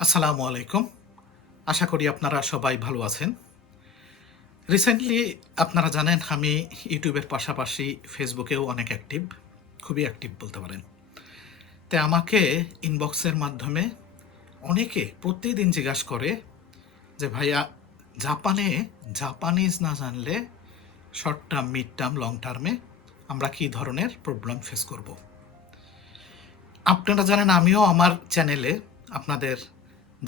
আসসালামু আলাইকুম। আশা করি আপনারা সবাই ভালো আছেন। রিসেন্টলি আপনারা জানেন আমি ইউটিউবের পাশাপাশি ফেসবুকেও অনেক অ্যাক্টিভ খুবই অ্যাক্টিভ বলতে পারেন। তাই আমাকে ইনবক্সের মাধ্যমে অনেকে প্রতিদিন জিজ্ঞাসা করে যে, ভাইয়া, জাপানে জাপানিজ না জানলে short term mid term long টার্মে আমরা কী ধরনের প্রবলেম ফেস করব? আপনারা জানেন আমিও আমার চ্যানেলে আপনাদের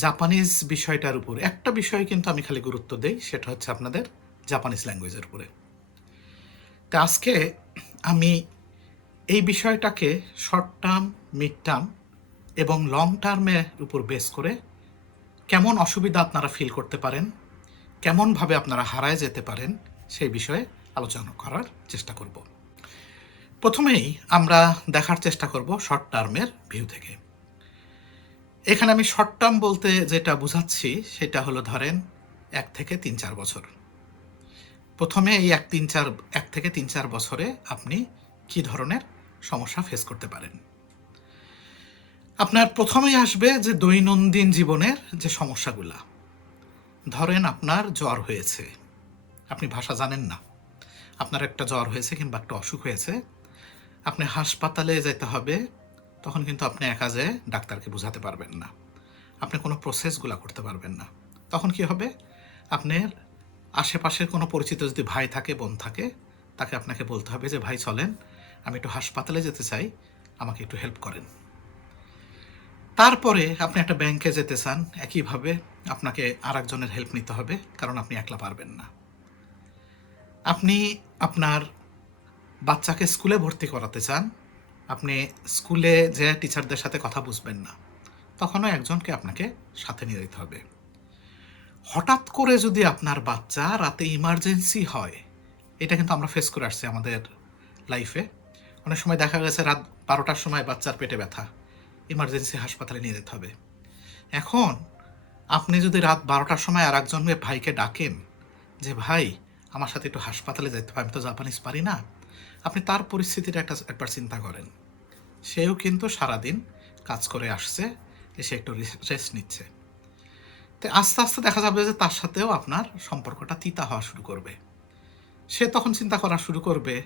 জাপানিজ বিষয়টার উপর। একটা বিষয় কিন্তু আমি খালি গুরুত্ব দেই, সেটা হচ্ছে আপনাদের জাপানিজ ল্যাঙ্গুয়েজের উপরে। তা আজকে আমি এই বিষয়টাকে শর্ট টার্ম মিড টার্ম এবং লং টার্মের উপর বেস করে কেমন অসুবিধা আপনারা ফিল করতে পারেন কেমনভাবে আপনারা হারায় যেতে পারেন, সেই বিষয়ে আলোচনা করার চেষ্টা করব। প্রথমেই আমরা দেখার চেষ্টা করব শর্ট টার্মের ভিউ থেকে। এখানে আমি শর্ট টার্ম বলতে যেটা বোঝাচ্ছি, সেটা হলো ধরেন এক থেকে তিন চার বছর। প্রথমে এই এক তিন চার, এক থেকে তিন চার বছরে আপনি কি ধরনের সমস্যা ফেস করতে পারেন? আপনার প্রথমেই আসবে যে দৈনন্দিন জীবনের যে সমস্যাগুলা। ধরেন আপনার জ্বর হয়েছে। আপনি ভাষা জানেন না। আপনার একটা জ্বর হয়েছে কিংবা একটা অসুখ হয়েছে। আপনি হাসপাতালে যেতে হবে তখন কিন্তু আপনি একা যেয়ে ডাক্তারকে বোঝাতে পারবেন না। আপনি কোনো প্রসেসগুলো করতে পারবেন না। তখন কি হবে? আপনার আশেপাশের কোনো পরিচিত যদি ভাই থাকে, বোন থাকে, তাকে আপনাকে বলতে হবে যে, ভাই, চলেন, আমি একটু হাসপাতালে যেতে চাই, আমাকে একটু হেল্প করেন। তারপরে আপনি একটা ব্যাংকে যেতে চান, একইভাবে আপনাকে আর একজনের হেল্প নিতে হবে, কারণ আপনি একলা পারবেন না। আপনি আপনার বাচ্চাকে স্কুলে ভর্তি করাতে চান আপনি স্কুলে যে টিচারদের সাথে কথা বুঝবেন না, তখনও একজনকে আপনাকে সাথে নিয়ে যেতে হবে। হঠাৎ করে যদি আপনার বাচ্চা রাতে ইমার্জেন্সি হয়, এটা কিন্তু আমরা ফেস করে আসছি আমাদের লাইফে অনেক সময় দেখা গেছে রাত বারোটার সময় বাচ্চার পেটে ব্যথা ইমার্জেন্সি হাসপাতালে নিয়ে যেতে হবে। এখন আপনি যদি রাত বারোটার সময় আর একজন ভাইকে ডাকেন যে, ভাই, আমার সাথে একটু হাসপাতালে যেতে হবে, আমি তো জাপানিজ পারি না। আপনি তার পরিস্থিতিটা একটা, একবার চিন্তা করেন। সেও কিন্তু সারাদিন কাজ করে আসছে, এসে একটু রেস্ট নিচ্ছে। তো আস্তে আস্তে দেখা যাবে যে তার সাথেও আপনার সম্পর্কটা তিতা হওয়া শুরু করবে। সে তখন চিন্তা করা শুরু করবে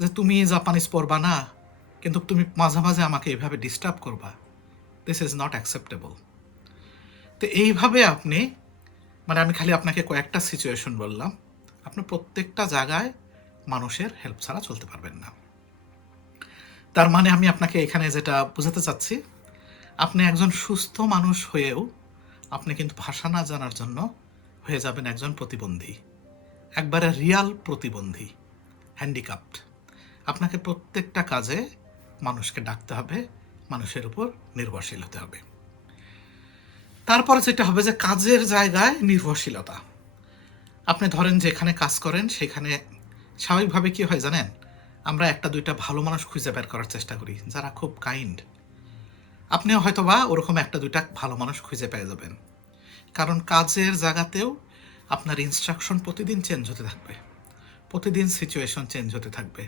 যে তুমি জাপানিজ পড়বা না, কিন্তু তুমি মাঝে মাঝে আমাকে এইভাবে ডিস্টার্ব করবা। দিস ইজ নট অ্যাকসেপ্টেবল তো এইভাবে আপনি মানে আমি খালি আপনাকে কয়েকটা সিচুয়েশন বললাম, আপনি প্রত্যেকটা জায়গায় মানুষের হেল্প ছাড়া চলতে পারবেন না। তার মানে আমি আপনাকে এখানে যেটা বোঝাতে চাচ্ছি, আপনি একজন সুস্থ মানুষ হয়েও আপনি কিন্তু ভাষা না জানার জন্য হয়ে যাবেন একজন প্রতিবন্ধী। একবারে রিয়াল প্রতিবন্ধী হ্যান্ডিক্যাপ্ট আপনাকে প্রত্যেকটা কাজে মানুষকে ডাকতে হবে, মানুষের উপর নির্ভরশীল হতে হবে। তারপরে যেটা হবে যে কাজের জায়গায় নির্ভরশীলতা। আপনি ধরেন যেখানে কাজ করেন, সেখানে স্বাভাবিকভাবে কি হয় জানেন? আমরা একটা, দুইটা ভালো মানুষ খুঁজে বের করার চেষ্টা করি, যারা খুব কাইন্ড আপনিও হয়তো বা ওরকম একটা, দুইটা ভালো মানুষ খুঁজে পেয়ে যাবেন। কারণ কাজের জায়গাতেও আপনার ইনস্ট্রাকশন প্রতিদিন চেঞ্জ হতে থাকবে। প্রতিদিন সিচুয়েশন চেঞ্জ হতে থাকবে।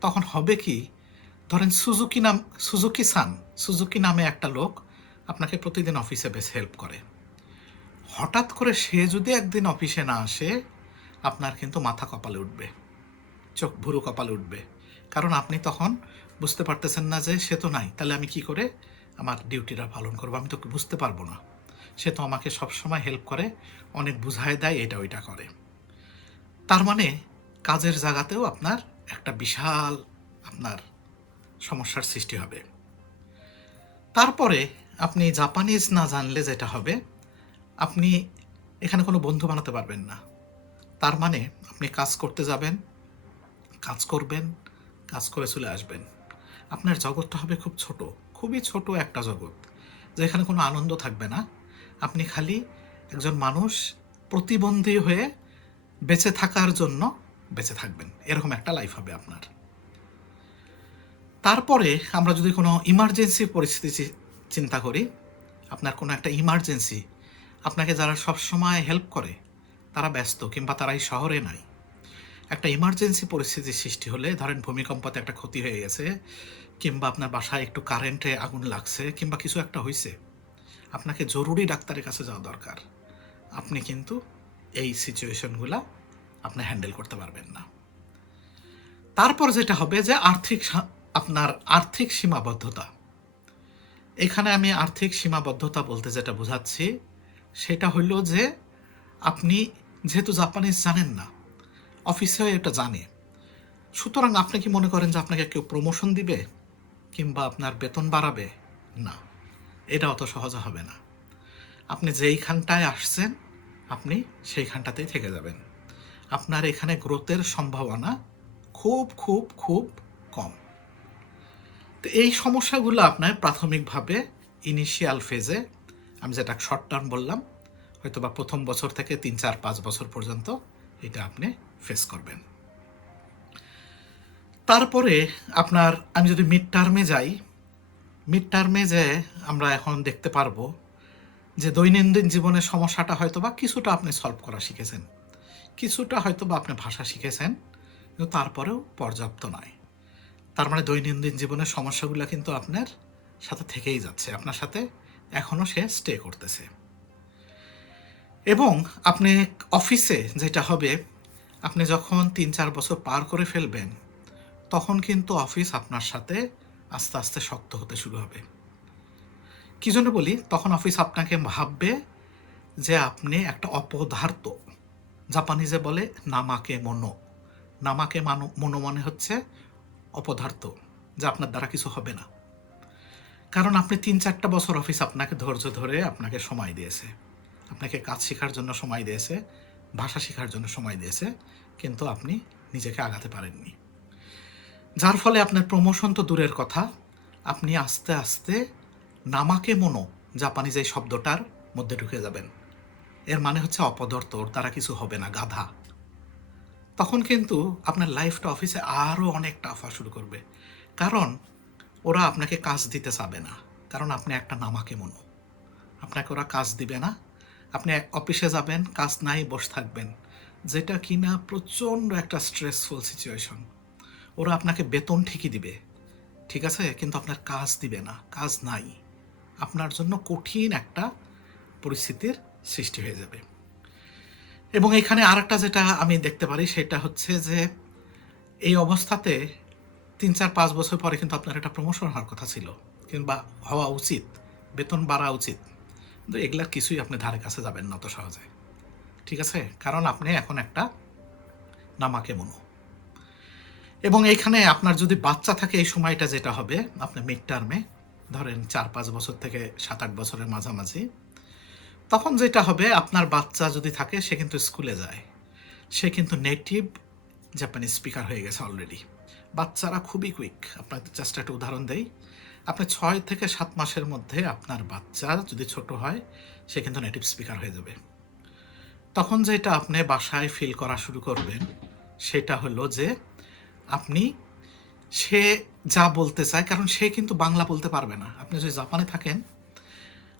তখন হবে কি, ধরেন সুজুকি নাম, সুজুকি সান, সুজুকি নামে একটা লোক আপনাকে প্রতিদিন অফিসে বেশ হেল্প করে। হঠাৎ করে সে যদি একদিন অফিসে না আসে, আপনার কিন্তু মাথা কপালে উঠবে। চোখ ভুরু কপাল উঠবে। কারণ আপনি তখন বুঝতে পারতেছেন না যে সে তো নাই, তাহলে আমি কি করে আমার ডিউটিটা পালন করব? আমি তো বুঝতে পারব না। সে তো আমাকে সবসময় হেল্প করে, অনেক বুঝায় দেয়, এটা ওইটা করে। তার মানে কাজের জায়গাতেও আপনার একটা বিশাল আপনার সমস্যার সৃষ্টি হবে। তারপরে আপনি জাপানিজ না জানলে যেটা হবে, আপনি এখানে কোনো বন্ধু বানাতে পারবেন না। তার মানে আপনি কাজ করতে যাবেন কাজ করবেন, কাজ করে চলে আসবেন। আপনার জগৎটা হবে খুব ছোট, খুবই ছোট একটা জগৎ, যেখানে কোনো আনন্দ থাকবে না। আপনি খালি একজন মানুষ প্রতিবন্ধী হয়ে বেঁচে থাকার জন্য বেঁচে থাকবেন। এরকম একটা লাইফ হবে আপনার। তারপরে আমরা যদি কোনো ইমার্জেন্সি পরিস্থিতি চিন্তা করি, আপনার কোনো একটা ইমার্জেন্সি আপনাকে যারা সবসময় হেল্প করে, তারা ব্যস্ত কিংবা তারা এই শহরে নাই। একটা ইমার্জেন্সি পরিস্থিতির সৃষ্টি হলে ধরেন ভূমিকম্পতে একটা ক্ষতি হয়ে গেছে, কিংবা আপনার বাসায় একটু কারেন্টে আগুন লাগছে, কিংবা কিছু একটা হয়েছে আপনাকে জরুরি ডাক্তারের কাছে যাওয়া দরকার। আপনি কিন্তু এই সিচুয়েশনগুলো আপনি হ্যান্ডেল করতে পারবেন না। তারপর যেটা হবে যে আর্থিক আপনার আর্থিক সীমাবদ্ধতা। এখানে আমি আর্থিক সীমাবদ্ধতা বলতে যেটা বোঝাচ্ছি, সেটা হইল যে আপনি যেহেতু জাপানিজ জানেন না অফিসেও এটা জানে। সুতরাং আপনি কি মনে করেন যে আপনাকে কেউ প্রমোশন দিবে কিংবা আপনার বেতন বাড়াবে? না, এটা অত সহজে হবে না। আপনি যেইখানটায় আসছেন, আপনি সেইখানটাতেই থেকে যাবেন। আপনার এখানে গ্রোথের সম্ভাবনা খুব খুব খুব কম। তো এই সমস্যাগুলো আপনার প্রাথমিকভাবে ইনিশিয়াল ফেজে আমি যেটা শর্ট টার্ম বললাম হয়তো বা প্রথম বছর থেকে তিন, চার, পাঁচ বছর পর্যন্ত এটা আপনি ফেস করবেন। তারপরে আপনার, আমি যদি মিড টার্মে যাই মিড টার্মে যে আমরা এখন দেখতে পারব যে দৈনন্দিন জীবনের সমস্যাটা হয়তো বা কিছুটা আপনি সলভ করা শিখেছেন। কিছুটা হয়তো বা আপনি ভাষা শিখেছেন, কিন্তু তারপরেও পর্যাপ্ত নয়। তার মানে দৈনন্দিন জীবনের সমস্যাগুলো কিন্তু আপনার সাথে থেকেই যাচ্ছে, আপনার সাথে এখনও সে স্টে করতেছে। এবং আপনি অফিসে যেটা হবে আপনি যখন তিন চার বছর পার করে ফেলবেন, তখন কিন্তু অফিস আপনার সাথে আস্তে আস্তে শক্ত হতে শুরু হবে। কি জন্য বলি? তখন অফিস আপনাকে ভাববে যে আপনি একটা অপদার্থ। জাপানিজে বলে নামাকে মনো। নামাকে মানো, মনো মানে হচ্ছে অপদার্থ, যে আপনার দ্বারা কিছু হবে না। কারণ আপনি তিন চারটা বছর অফিস আপনাকে ধৈর্য ধরে আপনাকে সময় দিয়েছে। আপনাকে কাজ শেখার জন্য সময় দিয়েছে। ভাষা শেখার জন্য সময় দিয়েছে, কিন্তু আপনি নিজেকে আগাতে পারেননি। যার ফলে আপনার প্রমোশন তো দূরের কথা। আপনি আস্তে আস্তে নামাকে মনো, জাপানিজ এই শব্দটার মধ্যে ঢুকে যাবেন। এর মানে হচ্ছে অপদর্থ, ওর দ্বারা কিছু হবে না, গাধা। তখন কিন্তু আপনার লাইফটা অফিসে আরও অনেক টাফ শুরু করবে। কারণ ওরা আপনাকে কাজ দিতে চাবে না, কারণ আপনি একটা নামাকে মনো। আপনাকে ওরা কাজ দিবে না আপনি অফিসে যাবেন, কাজ নাই, বসে থাকবেন। যেটা কিনা প্রচণ্ড একটা স্ট্রেসফুল সিচুয়েশন ওরা আপনাকে বেতন ঠিকই দিবে। ঠিক আছে? কিন্তু আপনার কাজ দিবে না। কাজ নাই। আপনার জন্য কঠিন একটা পরিস্থিতির সৃষ্টি হয়ে যাবে। এবং এখানে আরেকটা যেটা আমি দেখতে পারি, সেটা হচ্ছে যে এই অবস্থাতে তিন চার পাঁচ বছর পরে কিন্তু আপনার একটা প্রমোশন হওয়ার কথা ছিল। কিংবা হওয়া উচিত। বেতন বাড়া উচিত। কিন্তু এগুলার কিছুই আপনি ধারে কাছে যাবেন না অত সহজে। ঠিক আছে? কারণ আপনি এখন একটা নামাকে মনো। এবং এখানে আপনার যদি বাচ্চা থাকে এই সময়টা যেটা হবে আপনার মিড টার্মে ধরেন চার পাঁচ বছর থেকে সাত আট বছরের মাঝামাঝি, তখন যেটা হবে, আপনার বাচ্চা যদি থাকে, সে কিন্তু স্কুলে যায়। সে কিন্তু নেটিভ জাপানিজ স্পিকার হয়ে গেছে অলরেডি বাচ্চারা খুবই কুইক আপনাকে জাস্ট একটা উদাহরণ দেই। আপনি ছয় থেকে সাত মাসের মধ্যে আপনার বাচ্চা যদি ছোট হয়, সে কিন্তু নেটিভ স্পিকার হয়ে যাবে। তখন যেটা আপনি বাসায় ফিল করা শুরু করবেন, সেটা হলো যে আপনি, সে যা বলতে চায়, কারণ সে কিন্তু বাংলা বলতে পারবে না। আপনি যদি জাপানে থাকেন,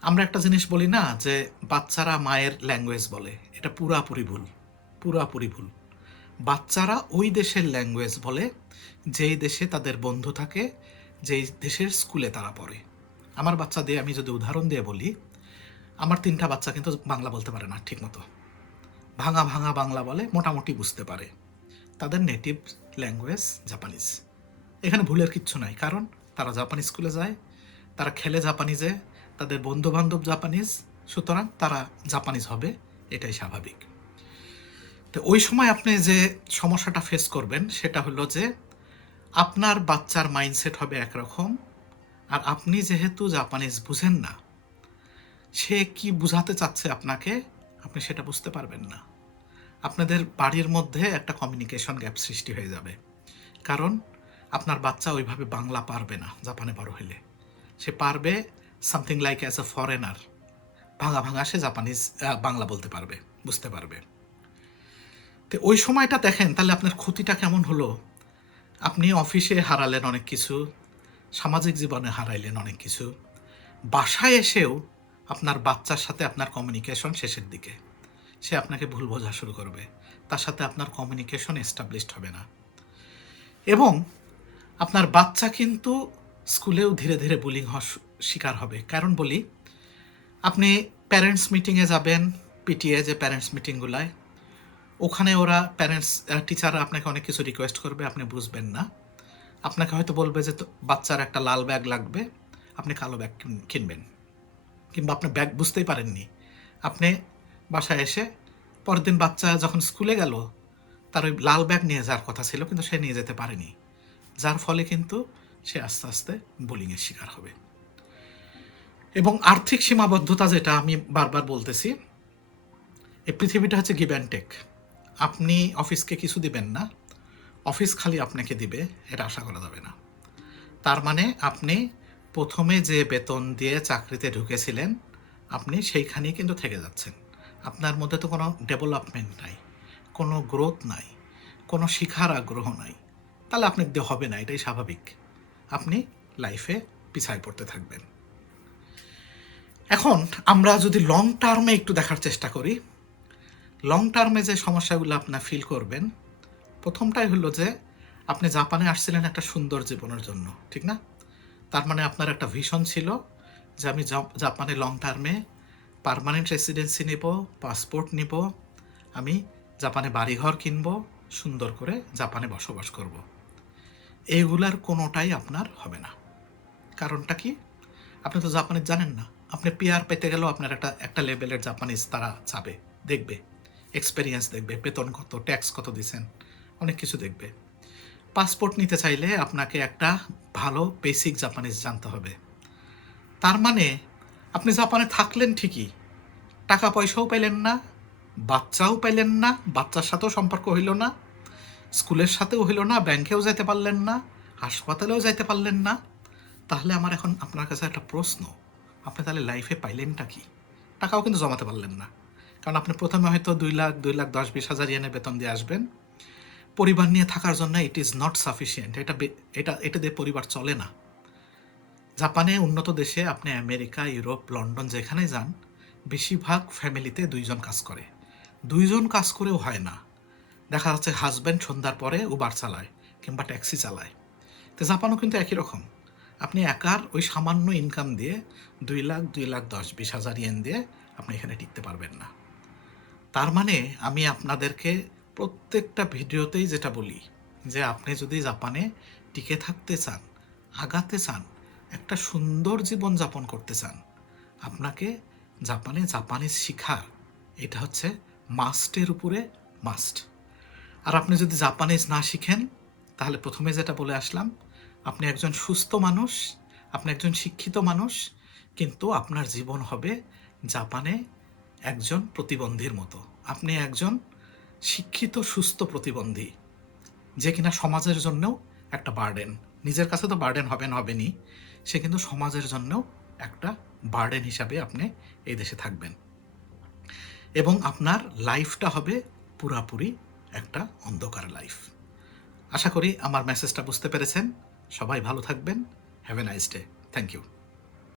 আমরা একটা জিনিস বলি না যে বাচ্চারা মায়ের ল্যাঙ্গুয়েজ বলে। এটা পুরাপুরি ভুল পুরাপুরি ভুল। বাচ্চারা ওই দেশের ল্যাঙ্গুয়েজ বলে, যেই দেশে তাদের বন্ধু থাকে যেই দেশের স্কুলে তারা পড়ে। আমার বাচ্চা দিয়ে আমি যদি উদাহরণ দিয়ে বলি, আমার তিনটা বাচ্চা কিন্তু বাংলা বলতে পারে না ঠিকমতো। ভাঙা ভাঙা বাংলা বলে মোটামুটি বুঝতে পারে। তাদের নেটিভ ল্যাঙ্গুয়েজ জাপানিজ এখানে ভুলের কিচ্ছু নাই, কারণ তারা জাপানি স্কুলে যায়, তারা খেলে জাপানিজে তাদের বন্ধু বান্ধব জাপানিজ সুতরাং তারা জাপানিজ হবে, এটাই স্বাভাবিক। তো ওই সময় আপনি যে সমস্যাটা ফেস করবেন, সেটা হলো যে আপনার বাচ্চার মাইন্ডসেট হবে একরকম। আর আপনি যেহেতু জাপানিজ বুঝেন না, সে কি বুঝাতে চাচ্ছে আপনাকে, আপনি সেটা বুঝতে পারবেন না। আপনাদের বাড়ির মধ্যে একটা কমিউনিকেশন গ্যাপ সৃষ্টি হয়ে যাবে। কারণ আপনার বাচ্চা ওইভাবে বাংলা পারবে না, জাপানে বড় হইলে। সে পারবে something like as a foreigner ভাঙা ভাঙা সে জাপানিজ বাংলা বলতে পারবে, বুঝতে পারবে। তো ওই সময়টা দেখেন, তাহলে আপনার ক্ষতিটা কেমন হলো? আপনি অফিসে হারালেন অনেক কিছু, সামাজিক জীবনে হারাইলেন অনেক কিছু। বাসায় এসেও আপনার বাচ্চার সাথে আপনার কমিউনিকেশন শেষের দিকে। সে আপনাকে ভুল বোঝা শুরু করবে। তার সাথে আপনার কমিউনিকেশন এস্টাবলিশড হবে না। এবং আপনার বাচ্চা কিন্তু স্কুলেও ধীরে ধীরে বুলিং হওয়ার শিকার হবে। কারণ বলি, আপনি প্যারেন্টস মিটিংয়ে যাবেন পিটিএ যে প্যারেন্টস মিটিংগুলায় ওখানে ওরা প্যারেন্টস টিচাররা আপনাকে অনেক কিছু রিকোয়েস্ট করবে, আপনি বুঝবেন না। আপনাকে হয়তো বলবে যে বাচ্চার একটা লাল ব্যাগ লাগবে, আপনি কালো ব্যাগ কিন- কিনবেন। কিংবা আপনি ব্যাগ বুঝতেই পারেননি। আপনি বাসায় এসে পরের দিন বাচ্চা যখন স্কুলে গেল, তার ওই লাল ব্যাগ নিয়ে যাওয়ার কথা ছিল, কিন্তু সে নিয়ে যেতে পারেনি। যার ফলে কিন্তু সে আস্তে আস্তে বোলিংয়ের শিকার হবে। এবং আর্থিক সীমাবদ্ধতা যেটা আমি বারবার বলতেছি, এই পৃথিবীটা হচ্ছে গিভ অ্যান্ড টেক আপনি অফিসকে কিছু দিবেন না। অফিস খালি আপনাকে দিবে, এটা আশা করা যাবে না। তার মানে আপনি প্রথমে যে বেতন দিয়ে চাকরিতে ঢুকেছিলেন, আপনি সেইখানেই কিন্তু থেকে যাচ্ছেন। আপনার মধ্যে তো কোনো ডেভেলপমেন্ট নাই, কোনো গ্রোথ নাই, কোনো শিখার আগ্রহ নাই। তাহলে আপনি দিয়ে হবে না, এটাই স্বাভাবিক। আপনি লাইফে পিছায় পড়তে থাকবেন। এখন আমরা যদি লং টার্মে একটু দেখার চেষ্টা করি লং টার্মে যে সমস্যাগুলো আপনার ফিল করবেন, প্রথমটাই হলো যে আপনি জাপানে আসছিলেন একটা সুন্দর জীবনের জন্য, ঠিক না? তার মানে আপনার একটা ভিশন ছিল যে আমি জাপ- জাপানে লং টার্মে পার্মানেন্ট রেসিডেন্সি নেব পাসপোর্ট নিব, আমি জাপানে বাড়িঘর কিনব, সুন্দর করে জাপানে বসবাস করব। এইগুলার কোনোটাই আপনার হবে না। কারণটা কি? আপনি তো জাপানিজ জানেন না। আপনি পিআর পেতে গেলেও আপনার একটা একটা লেভেলের জাপানিজ তারা চাবে, দেখবে। এক্সপেরিয়েন্স দেখবে, বেতন কত ট্যাক্স কত দিছেন, অনেক কিছু দেখবে। পাসপোর্ট নিতে চাইলে আপনাকে একটা ভালো বেসিক জাপানিজ জানতে হবে। তার মানে আপনি জাপানে থাকলেন ঠিকই, টাকা পয়সাও পেলেন না, বাচ্চাও পেলেন না, বাচ্চার সাথেও সম্পর্ক হইল না, স্কুলের সাথেও হইল না, ব্যাংকেও যেতে পারলেন না, হাসপাতালেও যাইতে পারলেন না। তাহলে আমার এখন আপনার কাছে একটা প্রশ্ন, আপনি তাহলে লাইফে পাইলেনটা কি? টাকাও কিন্তু জমাতে পারলেন না। কারণ আপনি প্রথমে হয়তো দুই লাখ দুই লাখ দশ, বিশ হাজার ইয়েনে বেতন দিয়ে আসবেন। পরিবার নিয়ে থাকার জন্য ইট ইজ নট সাফিসিয়েন্ট এটা এটা এটা দিয়ে পরিবার চলে না। জাপানে উন্নত দেশে আপনি আমেরিকা, ইউরোপ, লন্ডন যেখানে যান, বেশিরভাগ ফ্যামিলিতে দুইজন কাজ করে। দুইজন কাজ করেও হয় না। দেখা যাচ্ছে হাজব্যান্ড সন্ধ্যার পরে উবার চালায় কিংবা ট্যাক্সি চালায়। তো জাপানও কিন্তু একই রকম। আপনি একার ওই সামান্য ইনকাম দিয়ে দুই লাখ দুই লাখ দশ, বিশ হাজার ইয়েন দিয়ে আপনি এখানে টিকতে পারবেন না। তার মানে আমি আপনাদেরকে প্রত্যেকটা ভিডিওতেই যেটা বলি, যে আপনি যদি জাপানে টিকে থাকতে চান, আগাতে চান, একটা সুন্দর জীবন যাপন করতে চান, আপনাকে জাপানে জাপানিজ শিখার, এটা হচ্ছে মাস্টের উপরে মাস্ট আর আপনি যদি জাপানিজ না শিখেন, তাহলে প্রথমে যেটা বলে আসলাম, আপনি একজন সুস্থ মানুষ, আপনি একজন শিক্ষিত মানুষ, কিন্তু আপনার জীবন হবে জাপানে একজন প্রতিবন্ধীর মতো। আপনি একজন শিক্ষিত, সুস্থ প্রতিবন্ধী, যে কিনা সমাজের জন্যও একটা বার্ডেন নিজের কাছে তো বার্ডেন হবেন হবেনি সে কিন্তু সমাজের জন্যও একটা বার্ডেন হিসাবে আপনি এই দেশে থাকবেন। এবং আপনার লাইফটা হবে পুরাপুরি একটা অন্ধকার লাইফ আশা করি আমার মেসেজটা বুঝতে পেরেছেন। সবাই ভালো থাকবেন। Have a nice day thank you